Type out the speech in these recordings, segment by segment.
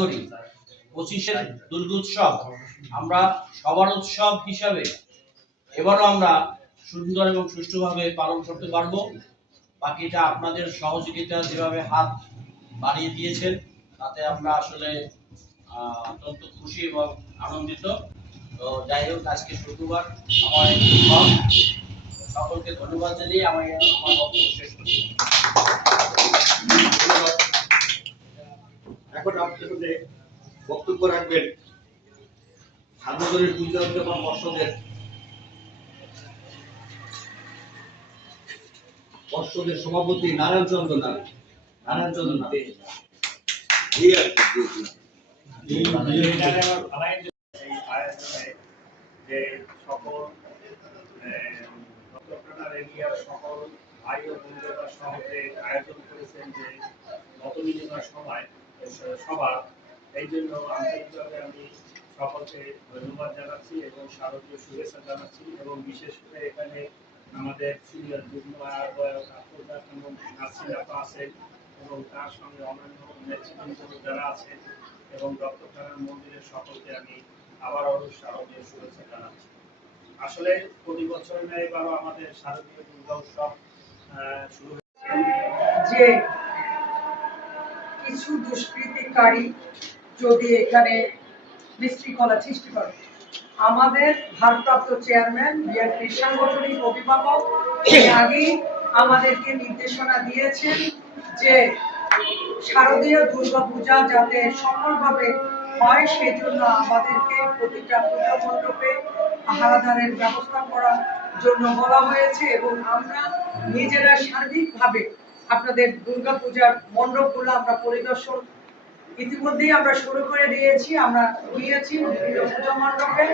করি। পঁচিশের দুর্গোৎসব আমরা সবার উৎসব হিসাবে এবারও আমরা সুন্দর এবং সুষ্ঠুভাবে পালন করতে পারব। বাকিটা আপনাদের সহযোগিতা যেভাবে হাত বাড়িয়ে দিয়েছেন, তাতে আমরা আসলে অত্যন্ত খুশি এবং আনন্দিত। তো যাই হোক, আজকে শুক্রবার সকলকে ধন্যবাদ জানিয়ে আমি আমার বক্তব্য শেষ করছি। এখন আপনাদের বক্তব্য রাখবেন, সার্বজনীন পূজা উদযাপন পর্ষদের পর্ষদের সভাপতি নারায়ণ চন্দ্র নাথ নারায়ণ চন্দ্র নাথ যে। সকল ভাই ও বোনেরা সহ আয়োজন করেছেন যে মত বিনিময় সময় সভা এই জন্য আন্তরিকভাবে আমি সকলকে ধন্যবাদ জানাচ্ছি এবং শারদীয় শুভেচ্ছা জানাচ্ছি এবং বিশেষ করে এখানে আমাদের সিনিয়র যুগ্ম আহ্বায়ক আফরোজা এবং নাসির আছেন এবং তার সঙ্গে অন্যান্য নেতৃবৃন্দ যারা আছেন এবং ডক্টর কালাম মন্দিরের সকলকে আমি আবারও শারদীয় শুভেচ্ছা জানাচ্ছি। আসলে প্রতি ন্যায় এবারও আমাদের শারদীয় দুর্গা উৎসব শুরু হয়েছে। যে কিছু দুষ্কৃতিকারী যদি এখানে বিশৃঙ্খলা সৃষ্টি করে। আমাদের ভারপ্রাপ্ত চেয়ারম্যান, বিএনপির সাংগঠনিক অভিভাবক আগেই আমাদেরকে নির্দেশনা দিয়েছেন যে শারদীয় দুর্গাপূজা যাতে সফলভাবে হয়, সেই জন্য আমাদেরকে প্রতিটা পূজা মণ্ডপে পাহারাদারের ব্যবস্থা করার জন্য বলা হয়েছে এবং আমরা নিজেরা সার্বিকভাবে আপনাদের দুর্গাপূজার মণ্ডপগুলো আমরা পরিদর্শন ইতিমধ্যেই আমরা শুরু করে দিয়েছি, আমরা বিভিন্ন পূজা মণ্ডপে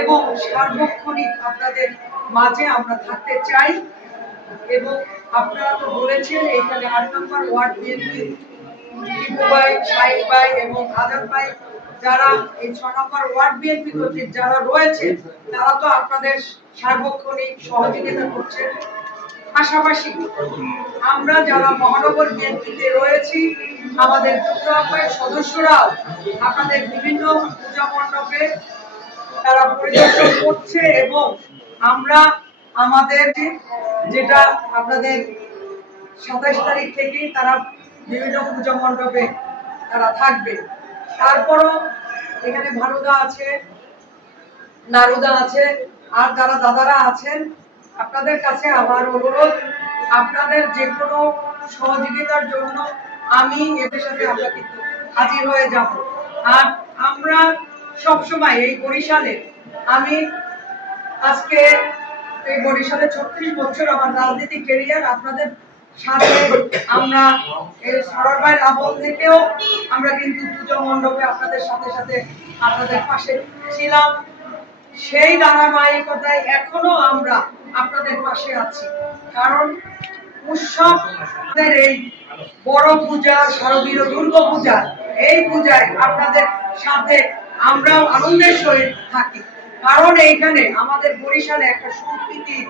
এবং সার্বক্ষণিক আপনাদের মাঝে আমরা থাকতে চাই এবং আপনারা তো বলেছেন এখানে আট নম্বর ওয়ার্ড বিএনপি ভাই শাহিদ ভাই এবং আজাদ ভাই যারা এই ছ নম্বর ওয়ার্ড বিএনপি কর্তৃক যারা রয়েছে, তারা তো আপনাদের সার্বক্ষণিক সহযোগিতা করছেন পাশাপাশি আমরা যারা মহানগর বিএনপিতে রয়েছি, আমাদের আহ্বায়ক সদস্যরাও আপনাদের বিভিন্ন পূজা মণ্ডপে তারা পরিদর্শন করছে এবং আমরা আমাদের যেটা আপনাদের সাতাশ তারিখ থেকেই তারা বিভিন্ন পূজা মণ্ডপে তারা থাকবে। তারপরও এখানে ভারুদা আছে, নারুদা আছে, আর যারা দাদারা আছেন আপনাদের কাছে আমার অনুরোধ, আপনাদের যে কোনো সহযোগিতার জন্য আমি এদের সাথে আমরা কিন্তু হাজির হয়ে যাব। আর আমরা সবসময় এই বরিশালে, আমি আজকে এই বরিশালে ছত্রিশ বছর আমার রাজনীতি কেরিয়ার আপনাদের সাথে আমরা এই ভাইয়ের আমল থেকেও আমরা কিন্তু পুজো মণ্ডপে আপনাদের সাথে সাথে আপনাদের পাশে ছিলাম। সেই ধারাবাহিকতায় এখনও আমরা আপনাদের পাশে আছি। কারণ উৎসব এই বড় পূজা, শারদীয় দুর্গা পূজা, এই পূজায় আপনাদের সাথে আমরাও আনন্দের সহিত থাকি। কারণ এইখানে আমাদের বরিশালে একটা সম্প্রীতির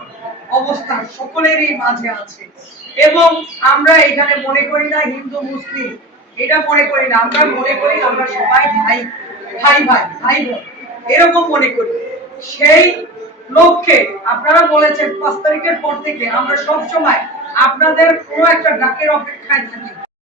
অবস্থান সকলেরই মাঝে আছে। এবং আমরা এখানে মনে করি না হিন্দু, মুসলিম, এটা মনে করি না, আমরা মনে করি আমরা সবাই ভাই ভাই ভাই ভাই বোন। এরকম মনে করি। সেই লক্ষ্যে আপনারা বলেছেন পাঁচ তারিখের পর থেকে আমরা সবসময় আপনাদের কোনো একটা ডাকের অপেক্ষায় থাকি।